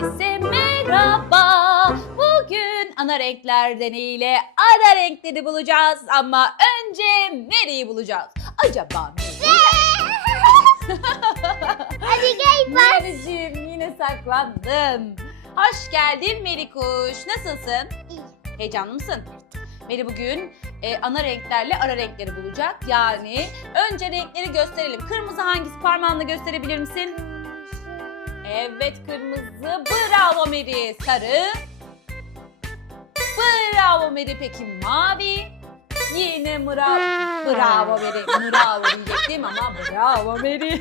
Herkese merhaba. Bugün ana renkler deneyiyle ana renkleri bulacağız ama önce Mary'i bulacağız. Acaba Mary? Hadi gel bak. Mary'cim yine saklandın. Hoş geldin Mary Kuş. Nasılsın? İyi. Heyecanlı mısın? Mary bugün e, ana renklerle ara renkleri bulacak. Yani önce renkleri gösterelim. Kırmızı hangisi? Parmağınla gösterebilir misin? Evet kırmızı. Bravo Mary. Sarı. Bravo Mary. Peki mavi. Yine mıra. Bravo Mary. Bravo diyecektim ama bravo Mary.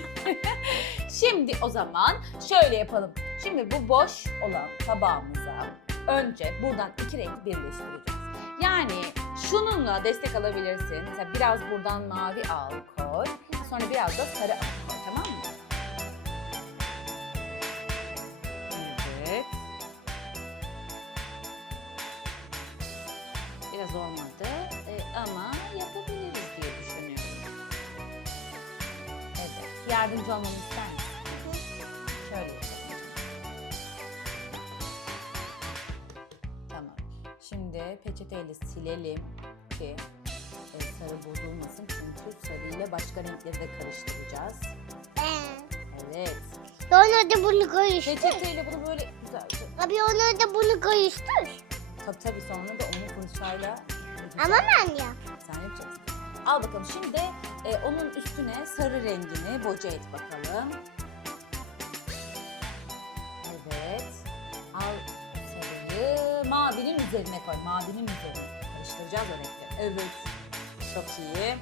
Şimdi o zaman şöyle yapalım. Şimdi bu boş olan tabağımıza önce buradan iki renk birleştireceğiz. Yani şununla destek alabilirsin. Mesela biraz buradan mavi al koy. Sonra biraz da sarı al koy tamam Biraz olmadı e, ama yapabiliriz diye düşünüyorum. Evet. Yardımcı olmamı ister misin? Şöyle yapalım. Tamam. Şimdi peçeteyle silelim ki e, sarı bozulmasın. Çünkü sarıyla başka renkleri de karıştıracağız. Evet. Sonra da bunu karıştır. Peçeteyle bunu böyle güzelce Abi ona da bunu karıştır. Tabii tabii sonra da onu fırçayla Ama ben ya. sen yapacaksın. Al bakalım şimdi e, onun üstüne sarı rengini boca et bakalım. Evet. Al sarıyı mavinin üzerine koy. Mavinin üzerine. Karıştıracağız o renkleri. Evet. Çok iyi.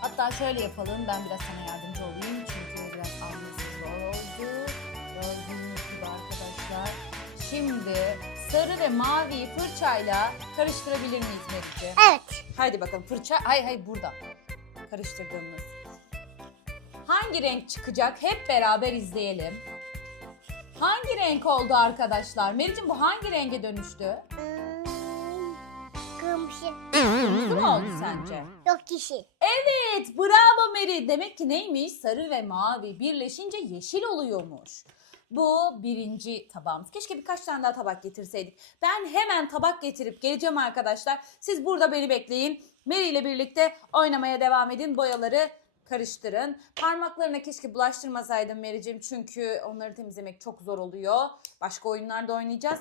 Hatta şöyle yapalım. Ben biraz sana yardımcı olayım. Çünkü biraz alması zor oldu. Gördüğünüz gibi arkadaşlar. Şimdi sarı ve maviyi fırçayla karıştırabilir miyiz Meriç'ciğim? Evet. Haydi bakalım fırça. Hayır hayır burada. Karıştırdığımız. Hangi renk çıkacak? Hep beraber izleyelim. Hangi renk oldu arkadaşlar? Meriç'im bu hangi renge dönüştü? Hmm, Kırmızı. Kırmızı mı oldu sence? Yok kişi. Evet bravo Meri. Demek ki neymiş? Sarı ve mavi birleşince yeşil oluyormuş. Bu birinci tabağımız. Keşke birkaç tane daha tabak getirseydik. Ben hemen tabak getirip geleceğim arkadaşlar. Siz burada beni bekleyin. Meri ile birlikte oynamaya devam edin. Boyaları karıştırın. Parmaklarına keşke bulaştırmasaydım Meri'cim. Çünkü onları temizlemek çok zor oluyor. Başka oyunlarda oynayacağız.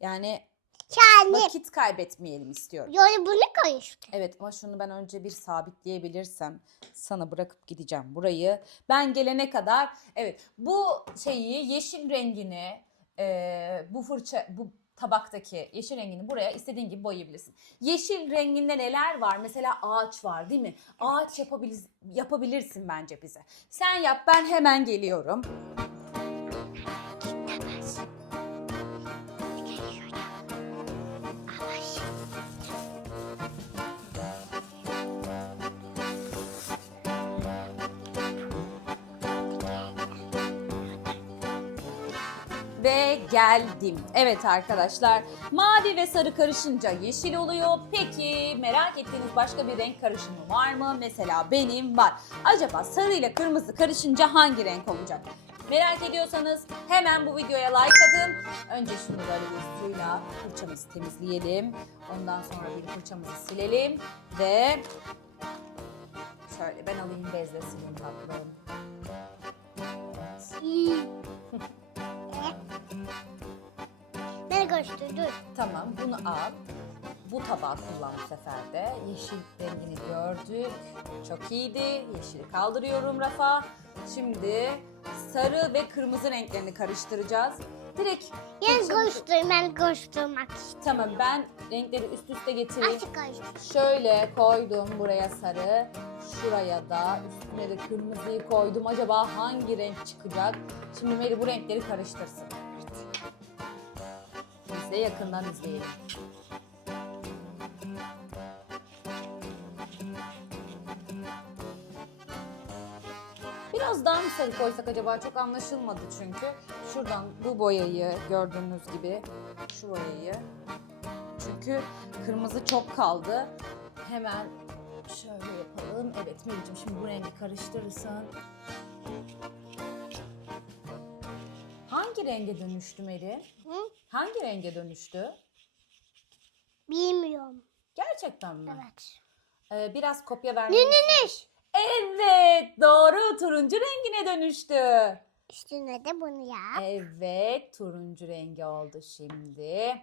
Yani Kendi. vakit kaybetmeyelim istiyorum. Yani bunu karıştır. Evet ama şunu ben önce bir sabitleyebilirsem sana bırakıp gideceğim burayı. Ben gelene kadar evet bu şeyi yeşil rengini e, bu fırça bu tabaktaki yeşil rengini buraya istediğin gibi boyayabilirsin. Yeşil renginde neler var? Mesela ağaç var değil mi? Ağaç yapabilir, yapabilirsin bence bize. Sen yap ben hemen geliyorum. Ve geldim. Evet arkadaşlar mavi ve sarı karışınca yeşil oluyor. Peki merak ettiğiniz başka bir renk karışımı var mı? Mesela benim var. Acaba sarı ile kırmızı karışınca hangi renk olacak? Merak ediyorsanız hemen bu videoya like atın. Önce böyle bir suyla fırçamızı temizleyelim. Ondan sonra bir fırçamızı silelim ve şöyle ben alayım bezle sileyim tatlım. İyi. Karıştır dur. Tamam bunu al. Bu tabağı kullan bu sefer de. Yeşil rengini gördük. Çok iyiydi. Yeşili kaldırıyorum rafa. Şimdi sarı ve kırmızı renklerini karıştıracağız. Direkt Yani karıştır. Ben karıştırmak istiyorum. Tamam ben renkleri üst üste getireyim. Açık karıştır. Şöyle koydum buraya sarı. Şuraya da üstüne de kırmızıyı koydum. Acaba hangi renk çıkacak? Şimdi Meri bu renkleri karıştırsın. De yakından izleyelim. Biraz daha mı sarı koysak acaba? Çok anlaşılmadı çünkü. Şuradan bu boyayı gördüğünüz gibi şu boyayı. Çünkü kırmızı çok kaldı. Hemen şöyle yapalım. Evet Melih'ciğim şimdi bu rengi karıştırırsan. Hangi renge dönüştü Meri? Hı? Hangi renge dönüştü? Bilmiyorum. Gerçekten mi? Evet. Ee, biraz kopya ne ne? Evet doğru turuncu rengine dönüştü. Üstüne de bunu yap. Evet turuncu rengi oldu şimdi.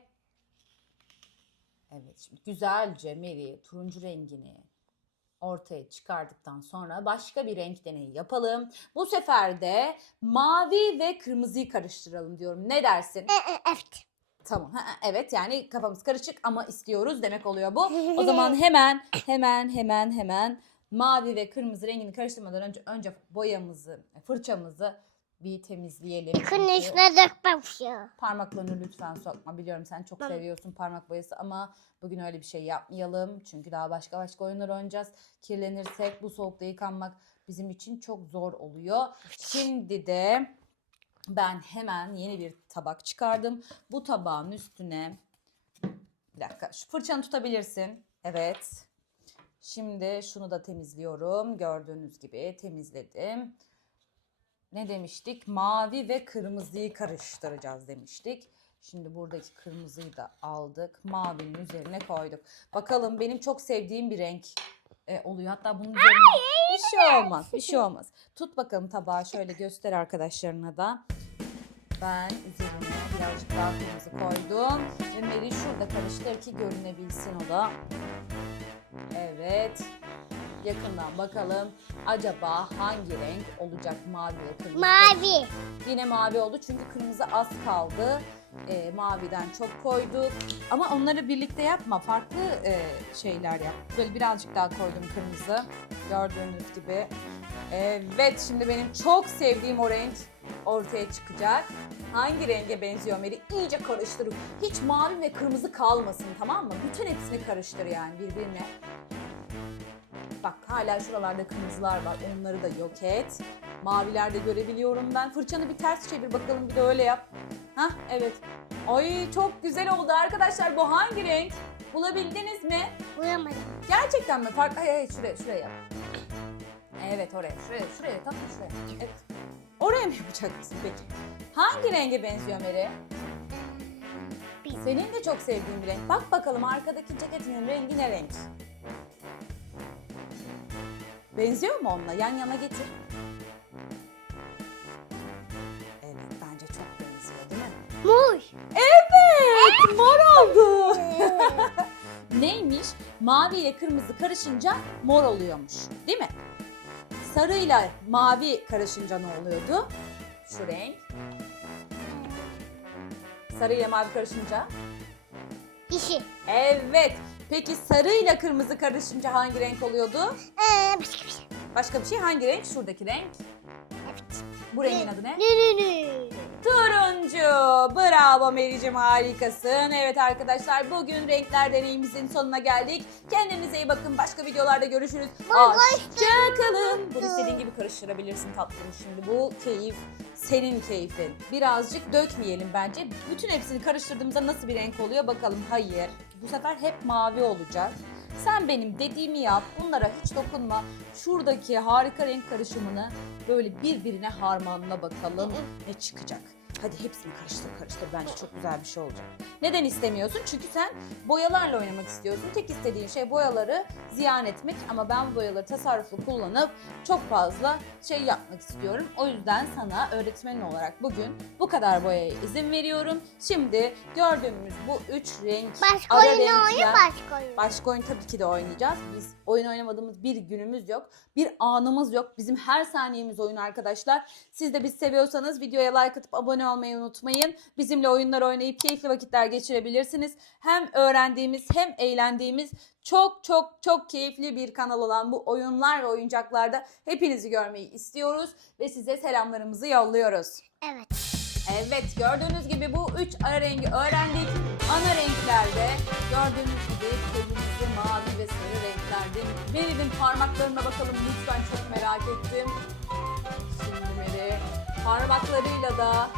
Evet şimdi güzelce Meri turuncu rengini ortaya çıkardıktan sonra başka bir renk deneyi yapalım. Bu sefer de mavi ve kırmızıyı karıştıralım diyorum. Ne dersin? E, e, evet. Tamam. ha, Evet yani kafamız karışık ama istiyoruz demek oluyor bu. O zaman hemen hemen hemen hemen mavi ve kırmızı rengini karıştırmadan önce önce boyamızı, fırçamızı bir temizleyelim. Yıkın üstüne dökmem şu. Parmaklarını lütfen sokma. Biliyorum sen çok Tamam. seviyorsun parmak boyası ama bugün öyle bir şey yapmayalım. Çünkü daha başka başka oyunlar oynayacağız. Kirlenirsek bu soğukta yıkanmak bizim için çok zor oluyor. Şimdi de ben hemen yeni bir tabak çıkardım. Bu tabağın üstüne bir dakika şu fırçanı tutabilirsin. Evet. Şimdi şunu da temizliyorum. Gördüğünüz gibi temizledim. Ne demiştik? Mavi ve kırmızıyı karıştıracağız demiştik. Şimdi buradaki kırmızıyı da aldık. Mavinin üzerine koyduk. Bakalım benim çok sevdiğim bir renk e, oluyor. Hatta bunun üzerine bir şey olmaz. Bir şey olmaz. Tut bakalım tabağı şöyle göster arkadaşlarına da. Ben üzerine birazcık daha kırmızı koydum. Ve Meri şurada karıştır ki görünebilsin o da. Evet. Yakından bakalım. Acaba hangi renk olacak mavi ve kırmızı? Mavi. Yine mavi oldu çünkü kırmızı az kaldı. Ee, maviden çok koyduk. Ama onları birlikte yapma. Farklı e, şeyler yap. Böyle birazcık daha koydum kırmızı. Gördüğünüz gibi. Evet şimdi benim çok sevdiğim o renk ortaya çıkacak. Hangi renge benziyor Meri? İyice karıştır. Hiç mavi ve kırmızı kalmasın tamam mı? Bütün hepsini karıştır yani birbirine. Bak hala şuralarda kırmızılar var. Onları da yok et. Maviler de görebiliyorum ben. Fırçanı bir ters çevir bakalım bir de öyle yap. Hah evet. Ay çok güzel oldu arkadaşlar. Bu hangi renk? Bulabildiniz mi? Uyamadım. Gerçekten mi? Fark hayır, hayır şuraya şuraya yap. Evet oraya şuraya şuraya tam şuraya. Evet. Oraya mı yapacaksın peki? Hangi renge benziyor Meri? Bilmiyorum. Senin de çok sevdiğin bir renk. Bak bakalım arkadaki ceketinin rengi ne renk? Benziyor mu onunla? Yan yana getir. Evet bence çok benziyor değil mi? Muz. Evet mor oldu. Neymiş? Mavi ile kırmızı karışınca mor oluyormuş. Değil mi? Sarıyla mavi karışınca ne oluyordu? Şu renk. Sarı ile mavi karışınca? Dişi. Evet. Peki sarı ile kırmızı karışınca hangi renk oluyordu? Ee, başka bir şey. Başka bir şey hangi renk? Şuradaki renk. Evet. Bu rengin adı ne? Nü. Turuncu. Bravo Mericim harikasın. Evet arkadaşlar bugün renkler deneyimizin sonuna geldik. Kendinize iyi bakın. Başka videolarda görüşürüz. Hoşçakalın. Bunu istediğin gibi karıştırabilirsin tatlım şimdi. Bu keyif senin keyfin. Birazcık dökmeyelim bence. Bütün hepsini karıştırdığımızda nasıl bir renk oluyor bakalım. Hayır. Bu sefer hep mavi olacak. Sen benim dediğimi yap. Bunlara hiç dokunma. Şuradaki harika renk karışımını böyle birbirine harmanla bakalım ne çıkacak. Hadi hepsini karıştır karıştır. Bence çok güzel bir şey olacak. Neden istemiyorsun? Çünkü sen boyalarla oynamak istiyorsun. Tek istediğin şey boyaları ziyan etmek ama ben boyaları tasarruflu kullanıp çok fazla şey yapmak istiyorum. O yüzden sana öğretmenin olarak bugün bu kadar boyaya izin veriyorum. Şimdi gördüğümüz bu üç renk Başka ara oyun renkler- oyun başka oyun. Başka oyun tabii ki de oynayacağız. Biz oyun oynamadığımız bir günümüz yok. Bir anımız yok. Bizim her saniyemiz oyun arkadaşlar. Siz de biz seviyorsanız videoya like atıp abone olmayı unutmayın. Bizimle oyunlar oynayıp keyifli vakitler geçirebilirsiniz. Hem öğrendiğimiz hem eğlendiğimiz çok çok çok keyifli bir kanal olan bu oyunlar ve oyuncaklarda hepinizi görmeyi istiyoruz ve size selamlarımızı yolluyoruz. Evet. Evet gördüğünüz gibi bu üç ara rengi öğrendik. Ana renklerde gördüğünüz gibi kırmızı, mavi ve sarı renklerde. Meri'nin parmaklarına bakalım lütfen çok merak ettim. Şimdi Meri parmaklarıyla da